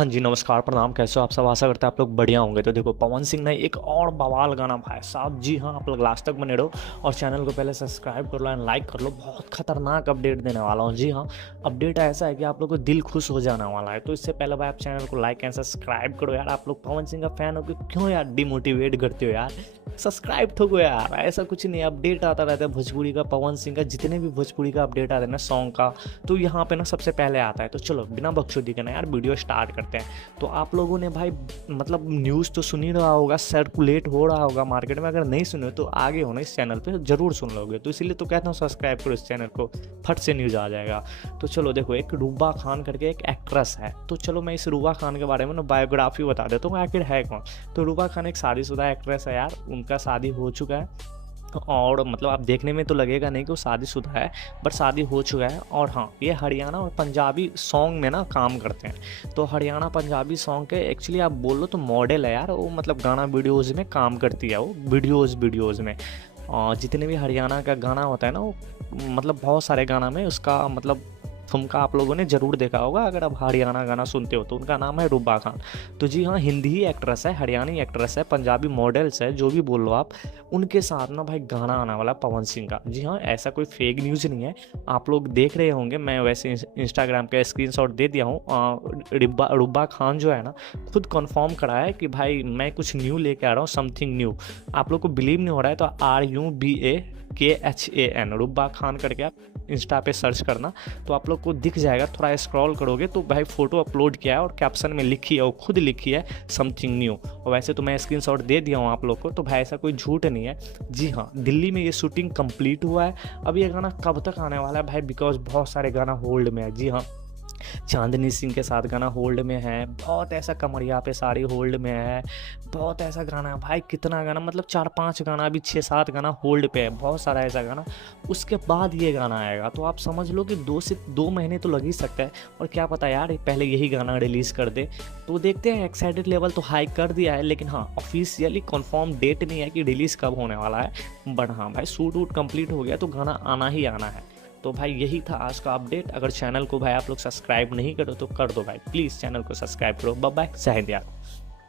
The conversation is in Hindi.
हाँ जी, नमस्कार, प्रणाम, कैसे हो आप सब? आशा करते हैं आप लोग बढ़िया होंगे। तो देखो, पवन सिंह ने एक और बवाल गाना भाई साहब, जी हाँ, आप लोग लास्ट तक बने रहो और चैनल को पहले सब्सक्राइब कर लो एंड लाइक कर लो। बहुत खतरनाक अपडेट देने वाला हूँ। जी हाँ, अपडेट ऐसा है कि आप लोग को दिल खुश हो जाने वाला है। तो इससे पहले भाई आप चैनल को लाइक एंड सब्सक्राइब करो यार। आप लोग पवन सिंह का फैन हो, क्यों यार डिमोटिवेट करते हो यार? सब्सक्राइब ठोको यार। ऐसा कुछ नहीं, अपडेट आता रहता है भोजपुरी का, पवन सिंह का, जितने भी भोजपुरी का अपडेट आते हैं ना सॉन्ग का, तो यहाँ पे ना सबसे पहले आता है। तो चलो बिना बकचोदी के ना यार वीडियो स्टार्ट करते हैं। तो आप लोगों ने भाई मतलब न्यूज़ तो सुन ही रहा होगा, सर्कुलेट हो रहा होगा मार्केट में। अगर नहीं सुने तो आगे हो ना इस चैनल पे ज़रूर सुन लोगे। तो इसीलिए तो कहता हूँ सब्सक्राइब करो इस चैनल को, फट से न्यूज़ आ जाएगा। तो चलो देखो, एक रूबा खान करके एक एक्ट्रेस है। तो चलो मैं इस रूबा खान के बारे में ना बायोग्राफी बता देता हूँ, आखिर है कौन। तो रूबा खान एक शादीशुदा एक्ट्रेस है यार। उनका शादी हो चुका है और मतलब आप देखने में तो लगेगा नहीं कि वो शादीशुदा है, बट शादी हो चुका है। और हाँ, ये हरियाणा और पंजाबी सॉन्ग में ना काम करते हैं। तो हरियाणा पंजाबी सॉन्ग के एक्चुअली आप बोल लो तो मॉडल है यार वो, मतलब गाना वीडियोज़ में काम करती है वो, वीडियोज़ में। और जितने भी हरियाणा का गाना होता है ना वो, मतलब बहुत सारे गाना में उसका मतलब ठुमका आप लोगों ने ज़रूर देखा होगा अगर आप हरियाणा गाना सुनते हो तो। उनका नाम है रूबा खान। तो जी हाँ, हिंदी ही एक्ट्रेस है, हरियाणी एक्ट्रेस है, पंजाबी मॉडल्स है, जो भी बोल लो आप। उनके साथ ना भाई गाना आने वाला है पवन सिंह का। जी हाँ, ऐसा कोई फेक न्यूज़ नहीं है, आप लोग देख रहे होंगे। मैं वैसे इंस्टाग्राम का स्क्रीनशॉट दे दिया हूँ। रूबा खान जो है ना, खुद कंफर्म करा है कि भाई मैं कुछ न्यू लेके आ रहा हूँ, समथिंग न्यू। आप लोग को बिलीव नहीं हो रहा है तो RUBAKHAN रूबा खान करके आप इंस्टा पे सर्च करना, तो आप लोग को दिख जाएगा। थोड़ा स्क्रॉल करोगे तो भाई फ़ोटो अपलोड किया है और कैप्शन में लिखी है, वो खुद लिखी है समथिंग न्यू। और वैसे तो मैं स्क्रीनशॉट दे दिया हूँ आप लोग को, तो भाई ऐसा कोई झूठ नहीं है। जी हाँ, दिल्ली में ये शूटिंग कंप्लीट हुआ है। अब ये गाना कब तक आने वाला है भाई, बिकॉज बहुत सारे गाना होल्ड में है। जी हाँ, चांदनी सिंह के साथ गाना होल्ड में है, बहुत ऐसा कमरिया पे साड़ी होल्ड में है, बहुत ऐसा गाना है भाई। कितना गाना, मतलब 4-5 गाना, अभी 6-7 गाना होल्ड पे है, बहुत सारा ऐसा गाना। उसके बाद ये गाना आएगा, तो आप समझ लो कि 2 महीने तो लग ही सकता है। और क्या पता यार पहले यही गाना रिलीज़ कर दे। तो देखते हैं, एक्साइटेड लेवल तो हाई कर दिया है, लेकिन हाँ ऑफिशियली कन्फर्म डेट नहीं है कि रिलीज़ कब होने वाला है। बट हाँ भाई, शूट वूट कंप्लीट हो गया तो गाना आना ही आना है। तो भाई यही था आज का अपडेट। अगर चैनल को भाई आप लोग सब्सक्राइब नहीं करो तो कर दो भाई, प्लीज़ चैनल को सब्सक्राइब करो। बाय बाय, जय हिंद यार।